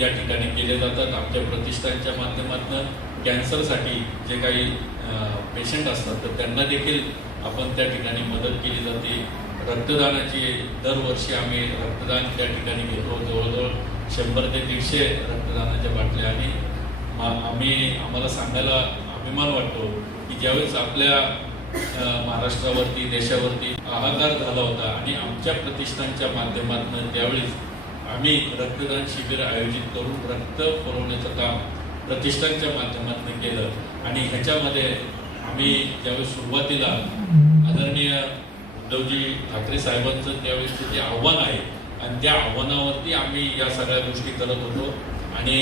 या ठिकाणी केले जातात. आमच्या प्रतिष्ठानच्या माध्यमातून कॅन्सरसाठी जे काही पेशंट असतात तर त्यांना देखील आपण त्या ठिकाणी मदत केली जाते. रक्तदानाची दरवर्षी आम्ही रक्तदान त्या ठिकाणी घेतो. जवळजवळ शंभर ते दीडशे रक्तदानाच्या बाटल्या आणि आम्ही आम्हाला सांगायला अभिमान वाटतो की ज्यावेळेस आपल्या महाराष्ट्रावरती देशावरती हाहाकार झाला होता आणि आमच्या प्रतिष्ठानच्या माध्यमातून त्यावेळेस आम्ही रक्तदान शिबिर आयोजित करून रक्त पुरवण्याचं काम प्रतिष्ठानच्या माध्यमातून केलं. आणि ह्याच्यामध्ये आम्ही ज्यावेळेस सुरुवातीला आदरणीय उद्धवजी ठाकरे साहेबांचं त्यावेळेसचं जे आव्हान आहे आणि त्या आव्हानावरती आम्ही या सगळ्या गोष्टी करत होतो. आणि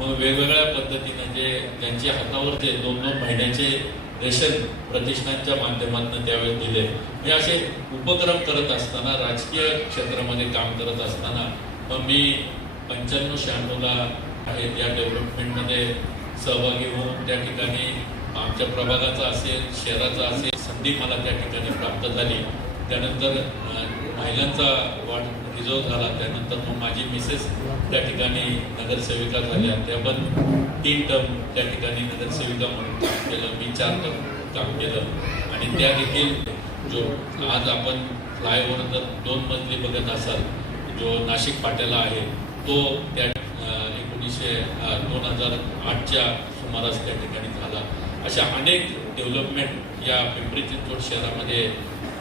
मग वेगवेगळ्या पद्धतीने जे त्यांच्या हातावर जे दोन दोन महिन्याचे रेशन प्रतिष्ठानच्या माध्यमातून त्यावेळेस दिले. हे असे उपक्रम करत असताना राजकीय क्षेत्रामध्ये काम करत असताना मग मी पंच्याण्णव शहाण्णवला आहेत या डेव्हलपमेंटमध्ये सहभागी होऊन त्या ठिकाणी आमच्या प्रभागाचा असेल शहराचा असेल संधी मला त्या ठिकाणी प्राप्त झाली. त्यानंतर महिलांचा वाढ रिझॉल्व झाला. त्यानंतर मग माझी मिसेस त्या ठिकाणी नगरसेविका झाल्या. त्या पण तीन टर्म त्या ठिकाणी नगरसेविका म्हणून काम केलं. मी चार टर्म काम केलं. आणि त्या देखील जो आज आपण फ्लायओव्हर जर दोन मजली बघत असाल जो नाशिक फाट्याला आहे तो त्या एकोणीसशे दोन हजार आठच्या सुमारास त्या ठिकाणी झाला. अशा अनेक डेव्हलपमेंट या पिंपरी चिंचवड शहरामध्ये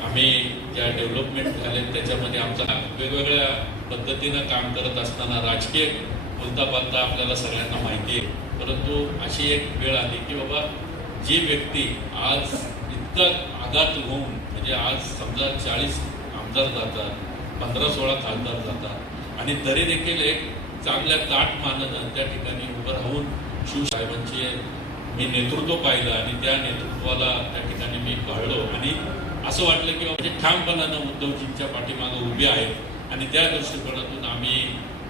आम्ही ज्या डेव्हलपमेंट झाले त्याच्यामध्ये आमचा वेगवेगळ्या पद्धतीनं काम करत असताना राजकीय बोलता आपल्याला सगळ्यांना माहिती आहे. परंतु अशी एक वेळ आली की बाबा जी व्यक्ती आज इतका आघात होऊन म्हणजे आज समजा चाळीस आमदार जातात पंधरा सोळा खासदार जातात. आणि तरी देखील एक चांगल्या ताट मानधन त्या ठिकाणी उभं राहून शिवसाहेबांचे मी नेतृत्व पाहिलं आणि त्या नेतृत्वाला त्या ठिकाणी मी पाळलो आणि असं वाटलं की म्हणजे ठामपणानं उद्धवजींच्या पाठीमागं उभे आहेत आणि त्या दृष्टिकोनातून आम्ही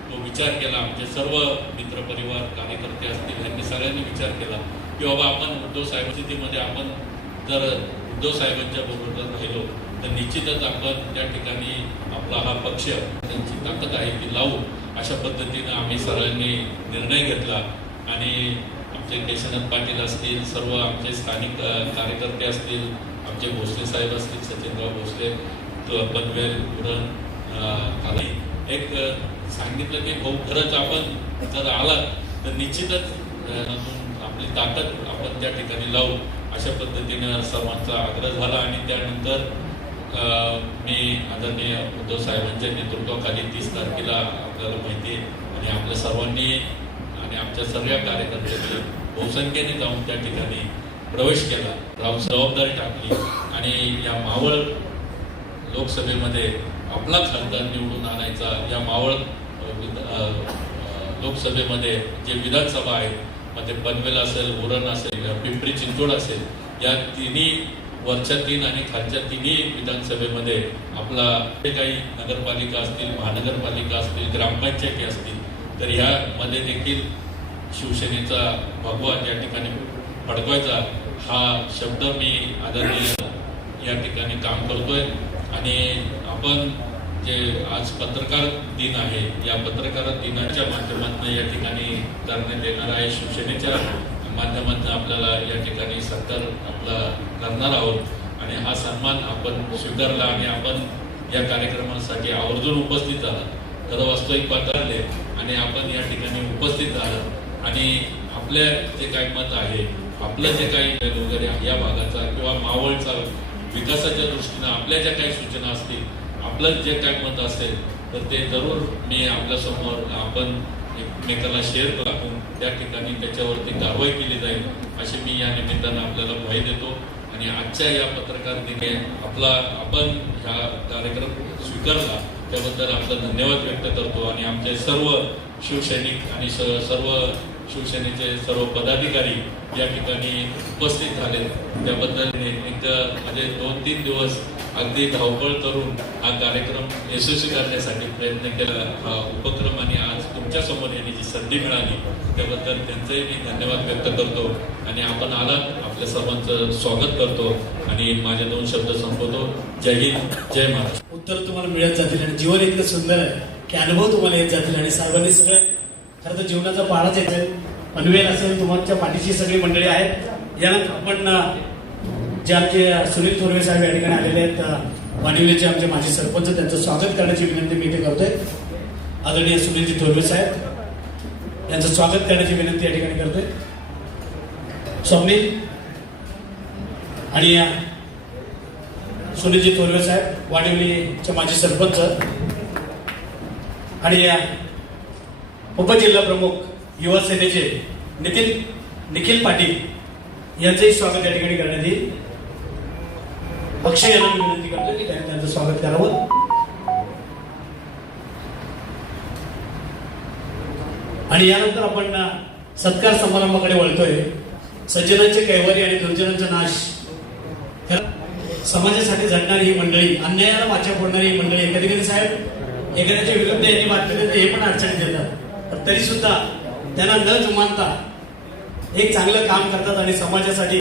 तो विचार केला. आमचे सर्व मित्रपरिवार कार्यकर्ते असतील यांनी सगळ्यांनी विचार केला की बाबा आपण उद्धव साहेब स्थितीमध्ये आपण जर उद्धव साहेबांच्या बरोबर राहिलो. तर निश्चितच आपण त्या ठिकाणी आपला हा पक्ष त्यांची ताकद आहे ती लावू अशा पद्धतीनं आम्ही सगळ्यांनी निर्णय घेतला. आणि आमचे केशनाथ पाटील असतील सर्व आमचे स्थानिक कार्यकर्ते असतील आमचे भोसले साहेब असतील सचिनराव भोसले पनवेल उरण खाली एक सांगितलं की भाऊ खरंच आपण जर आलात तर निश्चितच आपली ताकद आपण त्या ठिकाणी लावू. अशा पद्धतीनं सर्वांचा आग्रह झाला आणि त्यानंतर मी आदरणीय उद्धव साहेबांच्या नेतृत्वाखाली तीस तारखेला आपल्याला माहिती आणि आपल्या सर्वांनी आणि आमच्या सगळ्या कार्यकर्त्यांनी बहुसंख्येने जाऊन त्या ठिकाणी प्रवेश केला. राहून जबाबदारी टाकली. आणि या मावळ लोकसभेमध्ये आपला खासदार निवडून आणायचा या मावळ लोकसभेमध्ये जे विधानसभा आहे मग ते पनवेल असेल उरण असेल पिंपरी चिंचवड असेल या तिन्ही वरच्या तीन आणि खालच्या तिन्ही विधानसभेमध्ये आपला जे काही नगरपालिका असतील महानगरपालिका असतील ग्रामपंचायती असतील तर ह्यामध्ये देखील शिवसेनेचा भगवा या ठिकाणी फडकवायचा हा शब्द मी आदरणीय या ठिकाणी काम करतोय. आणि आपण जे आज पत्रकार दिन आहे या पत्रकार दिनाच्या माध्यमातून या ठिकाणी करण्यात येणार आहे शिवसेनेच्या माध्यमातून आपल्याला या ठिकाणी सत्कार आपला करणार आहोत. आणि हा सन्मान आपण स्वीकारला आणि आपण या कार्यक्रमासाठी आवर्जून उपस्थित आहात. खरं वास्तविक पातळले आणि आपण या ठिकाणी उपस्थित आहात. आणि आपल्या जे काही मत आहे आपलं जे काही वगैरे या भागाचा किंवा मावळचा विकासाच्या दृष्टीनं आपल्या ज्या काही सूचना असतील आपलं जे काही मत असेल तर ते जरूर मी आपल्यासमोर आपण एकमेकाला शेअर टाकून त्या ठिकाणी त्याच्यावरती कारवाई केली जाईल अशी मी या निमित्तानं आपल्याला ग्वाही देतो. आणि आजच्या या पत्रकार दिने आपला आपण हा कार्यक्रम स्वीकारला त्याबद्दल आपला धन्यवाद व्यक्त करतो. आणि आमचे सर्व शिवसैनिक आणि स- सर्व शिवसेनेचे सर्व पदाधिकारी या ठिकाणी उपस्थित झाले. त्याबद्दल एक म्हणजे दोन तीन दिवस अगदी धावपळ करून हा कार्यक्रम यशस्वी करण्यासाठी प्रयत्न केला. हा उपक्रम आणि आज तुमच्यासमोर यांनी जी संधी मिळाली. त्याबद्दल त्यांचंही मी धन्यवाद व्यक्त करतो. आणि आपण आलात आपल्या सर्वांचं स्वागत करतो. आणि माझे दोन शब्द संपवतो. जय हिंद जय महाराष्ट्र. उत्तर तुम्हाला मिळत जातील आणि जीवन इतकं सुंदर आहे की अनुभव तुम्हाला येत जातील आणि सर्वांनी सगळे खरं तर जीवनाचा पाराच येत आहे. पनवेल असेल तुमच्या पाठीची सगळी मंडळी आहेत. यानंतर आपण जे आमचे सुनील थोरवे साहेब या ठिकाणी आलेले आहेत. अं, वाणिवलीचे आमचे माजी सरपंच त्यांचं स्वागत करण्याची विनंती मी इथे करतोय. आदरणीय सुनीलजी थोरवे साहेब यांचं स्वागत करण्याची विनंती या ठिकाणी करतोय. स्वामी आणि अं, सुनीलजी थोरवे साहेब वाडिवलीचे माजी सरपंच आणि या उपजिल्हा प्रमुख युवा सेनेचे निखिल निखिल पाटील यांचंही स्वागत या ठिकाणी करण्यात येईल. पक्ष यांना विनंती करतो की त्यांनी त्यांचं स्वागत करावं. आणि यानंतर आपण सत्कार समारंभाकडे वळतोय. सज्जनांचे कैवारी आणि दुर्जनांचा नाश. समाजासाठी झडणारी ही मंडळी अन्यायाला वाचा फोडणारी ही मंडळी कधी कधी साहेब एखाद्याच्या विरुद्ध यांनी बातमी ते हे पण अडचणी देतात पण तरी सुद्धा त्यांना न जुमानता एक चांगलं काम करतात आणि समाजासाठी